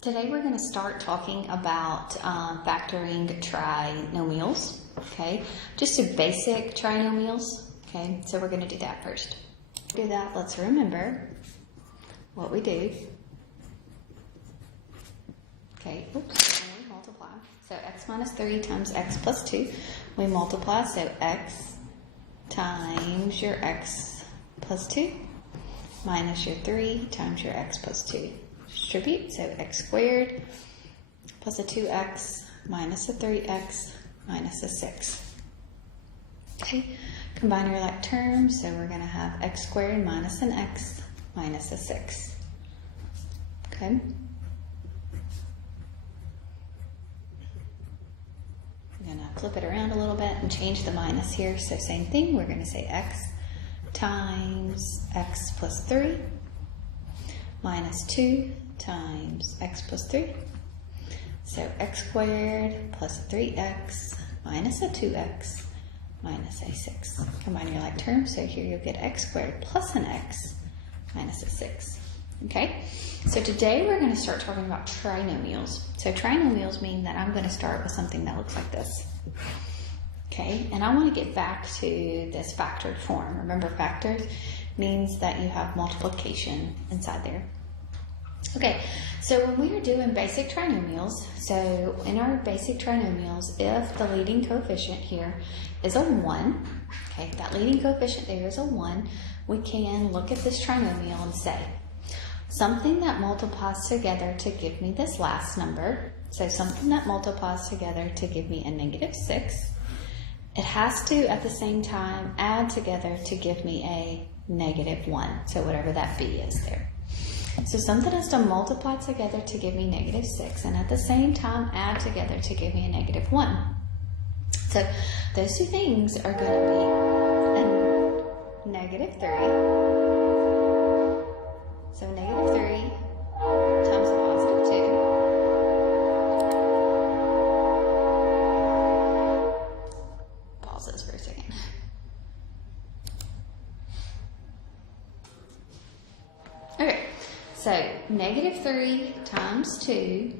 Today we're going to start talking about factoring trinomials, okay? Just some basic trinomials, okay? So we're going to do that first. To do that, let's remember what we do. Okay, oops, and we multiply. So x minus 3 times x plus 2, we multiply, so x times your x plus 2 minus your 3 times your x plus 2. Distribute, so x squared plus a 2x minus a 3x minus a 6. Okay, combine your like terms, so we're going to have x squared minus an x minus a 6. Okay. I'm going to flip it around a little bit and change the minus here. So same thing, we're going to say x times x plus 3 minus 2 times x plus 3. So x squared plus a 3x minus a 2x minus a 6. Combine your like terms, so here you'll get x squared plus an x minus a 6. Okay, so today we're going to start talking about trinomials. So trinomials mean that I'm going to start with something that looks like this. Okay, and I want to get back to this factored form. Remember, factors means that you have multiplication inside there. Okay, so when we are doing basic trinomials, so in our basic trinomials, if the leading coefficient here is a 1, okay, that leading coefficient there is a 1, we can look at this trinomial and say, something that multiplies together to give me this last number, so something that multiplies together to give me a negative 6, it has to, at the same time, add together to give me a negative 1, so whatever that b is there. So something has to multiply together to give me negative 6, and at the same time add together to give me a negative 1. So those two things are going to be a negative 3. So negative 3 times a positive 2. Pause this for a second. Okay. So negative 3 times 2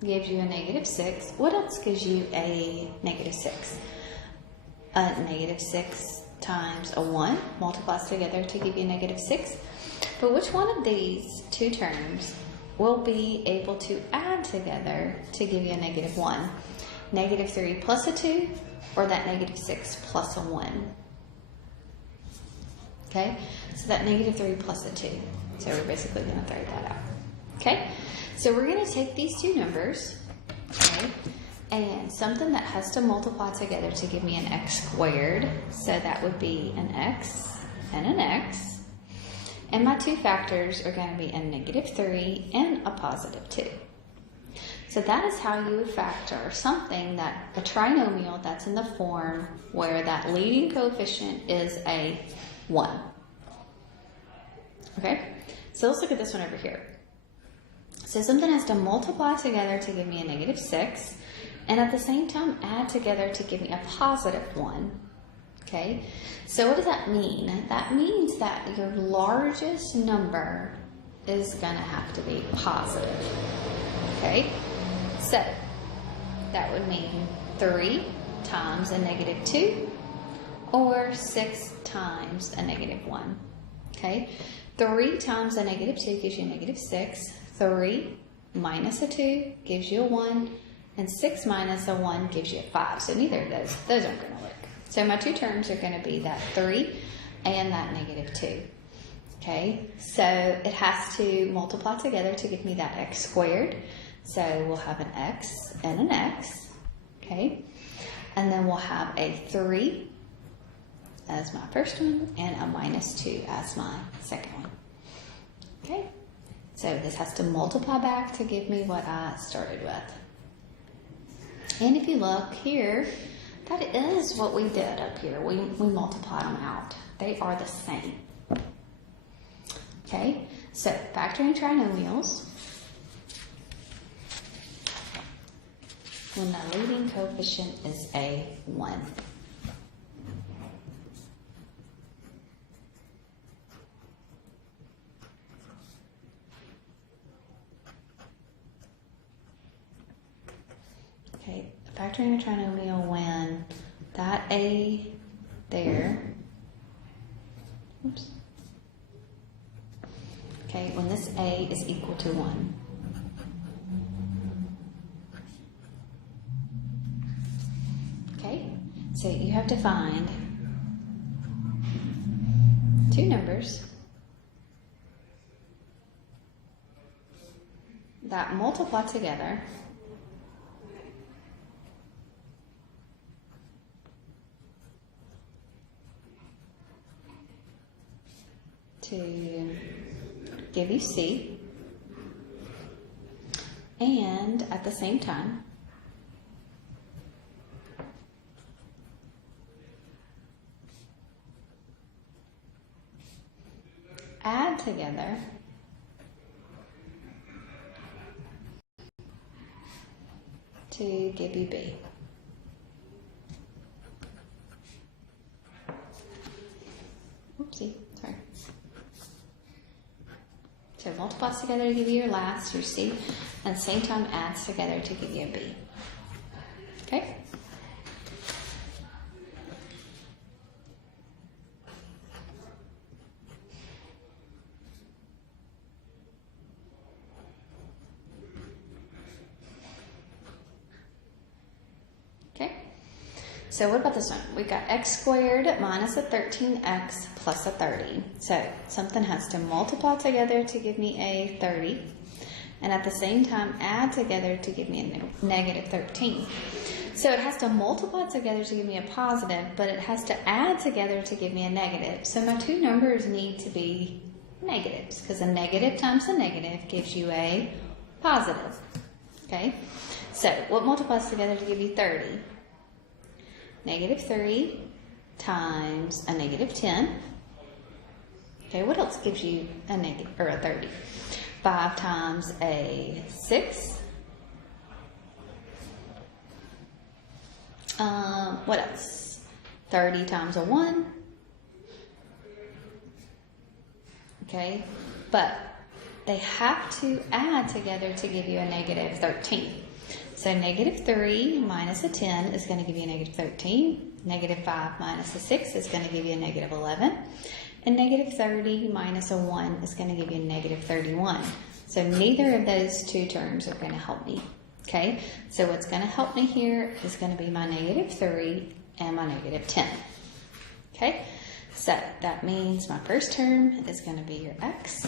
gives you a negative 6. What else gives you a negative 6? A negative 6 times a 1 multiplies together to give you a negative 6. But which one of these two terms will be able to add together to give you a negative 1? Negative 3 plus a 2 or that negative 6 plus a 1? Okay, so that negative 3 plus a 2. So we're basically going to throw that out. Okay, so we're going to take these two numbers, okay, and something that has to multiply together to give me an x squared. So that would be an x and an x. And my two factors are going to be a negative 3 and a positive 2. So that is how you would factor something that a trinomial that's in the form where that leading coefficient is a 1. Okay, so let's look at this one over here. So something has to multiply together to give me a negative 6, and at the same time add together to give me a positive 1. Okay, so what does that mean? That means that your largest number is going to have to be positive. Okay, so that would mean 3 times a negative 2 or 6 times a negative 1. Okay, 3 times a negative 2 gives you a negative 6. 3 minus a 2 gives you a 1. And 6 minus a 1 gives you a 5. So neither of those aren't going to work. So my two terms are going to be that 3 and that negative 2. Okay, so it has to multiply together to give me that x squared. So we'll have an x and an x. Okay, and then we'll have a 3 as my first one and a minus 2 as my second one. Okay, so this has to multiply back to give me what I started with. And if you look here, that is what we did up here. We multiplied them out. They are the same. Okay, so factoring trinomials, when the leading coefficient is a 1. factoring a trinomial when that a there, oops. Okay, when this a is equal to 1. Okay, so you have to find two numbers that multiply together to give you C, and at the same time add together to give you B. Oopsie, sorry. So it multiplies together to give you your last, your C, and at the same time adds together to give you a B. Okay? Okay? So what about this one? We've got x squared minus a 13x plus a 30. So something has to multiply together to give me a 30, and at the same time add together to give me a negative 13. So it has to multiply together to give me a positive, but it has to add together to give me a negative. So my two numbers need to be negatives, because a negative times a negative gives you a positive. Okay? So what multiplies together to give you 30? Negative 3 times a negative 10. Okay, what else gives you a negative or a 30? 5 times a 6. What else? 30 times a 1. Okay, but they have to add together to give you a negative 13. So negative 3 minus a 10 is going to give you a negative 13. Negative 5 minus a 6 is going to give you a negative 11. And negative 30 minus a 1 is going to give you a negative 31. So neither of those two terms are going to help me. Okay, so what's going to help me here is going to be my negative 3 and my negative 10. Okay, so that means my first term is going to be your x.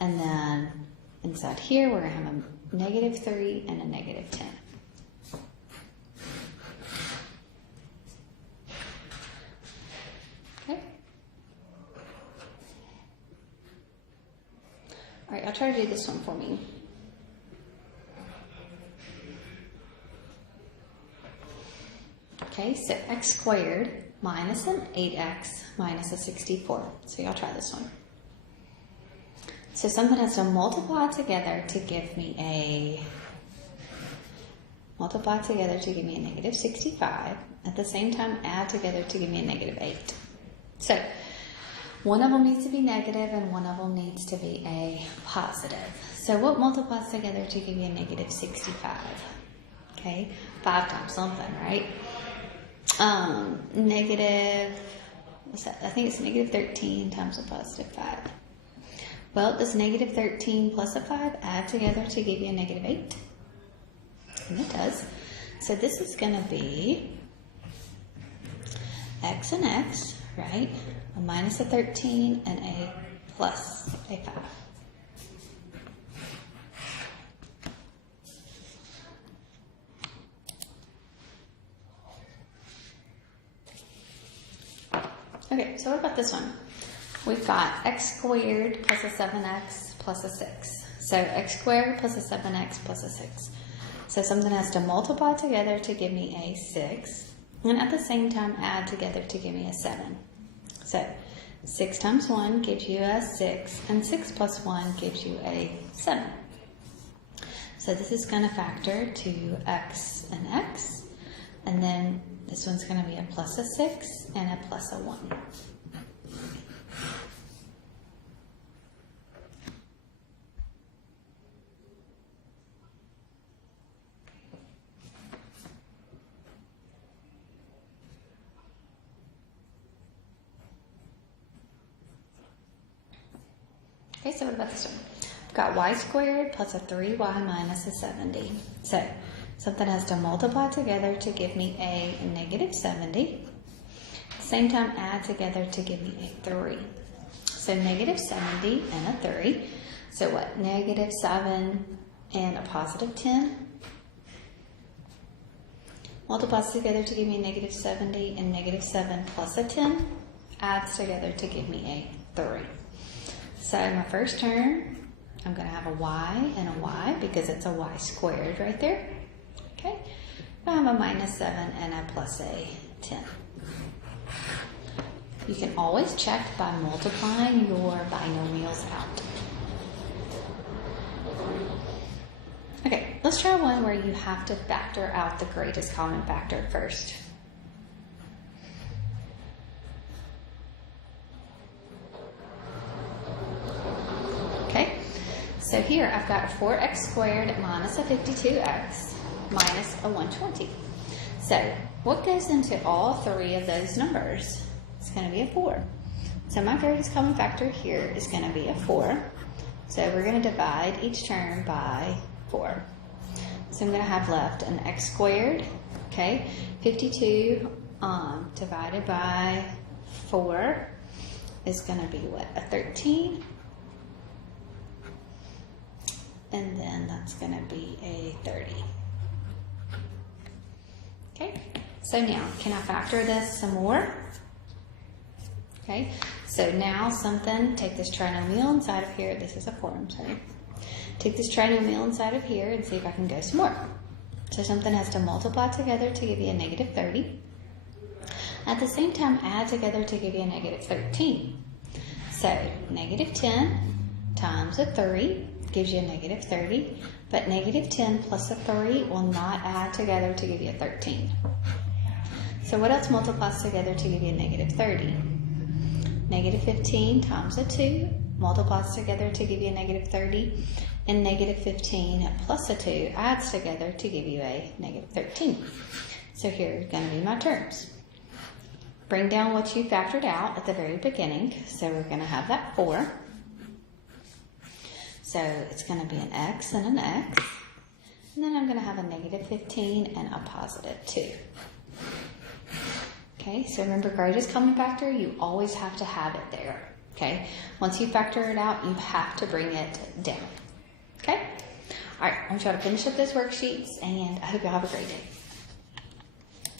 And then inside here, we're going to have a negative 3 and a negative 10. Okay. All right, I'll try to do this one for me. Okay, so x squared minus an 8x minus a 64. So y'all try this one. So something has to multiply together to give me a negative 65. At the same time, add together to give me a negative 8. So one of them needs to be negative and one of them needs to be a positive. So what multiplies together to give you a negative 65? Okay, 5 times something, right? Negative, what's that? I think it's negative 13 times a positive 5. Well, does negative 13 plus a 5 add together to give you a negative 8? And it does. So this is going to be x and x, right? A minus a 13 and a plus a 5. Okay, so what about this one? We've got x squared plus a 7x plus a 6. So x squared plus a 7x plus a 6. So something has to multiply together to give me a 6. And at the same time add together to give me a 7. So 6 times 1 gives you a 6. And 6 plus 1 gives you a 7. So this is going to factor to x and x. And then this one's going to be a plus a 6 and a plus a 1. Okay, so what about this one? I've got y squared plus a 3y minus a 70. So something has to multiply together to give me a negative 70. At the same time, add together to give me a 3. So negative 70 and a 3. So what? Negative 7 and a positive 10. Multiplies together to give me a negative 70, and negative 7 plus a 10 adds together to give me a 3. So my first term, I'm going to have a y and a y because it's a y squared right there. Okay, I have a minus 7 and a plus a 10. You can always check by multiplying your binomials out. Okay, let's try one where you have to factor out the greatest common factor first. Okay, so here I've got a 4x squared minus a 52x minus a 120. So what goes into all three of those numbers? It's going to be a 4. So my greatest common factor here is going to be a 4. So we're going to divide each term by 4. So I'm going to have left an x squared, okay, 52 divided by 4 is going to be what, a 13? And then that's going to be a 30. Okay, so now can I factor this some more? Okay, so now something, take this trinomial inside of here, this is a 4, I'm sorry. Take this trinomial inside of here and see if I can go some more. So something has to multiply together to give you a negative 30. At the same time, add together to give you a negative 13. So negative 10 times a 3 gives you a negative 30, but negative 10 plus a 3 will not add together to give you a 13. So what else multiplies together to give you a negative 30? Negative 15 times a 2 multiplies together to give you a negative 30, and negative 15 plus a 2 adds together to give you a negative 13. So here are going to be my terms. Bring down what you factored out at the very beginning. So we're going to have that 4. So it's going to be an x and an x. And then I'm going to have a negative 15 and a positive 2. Okay, so remember, greatest common factor, you always have to have it there. Okay, once you factor it out, you have to bring it down. Okay, all right, I want y'all to finish up those worksheets, and I hope y'all have a great day.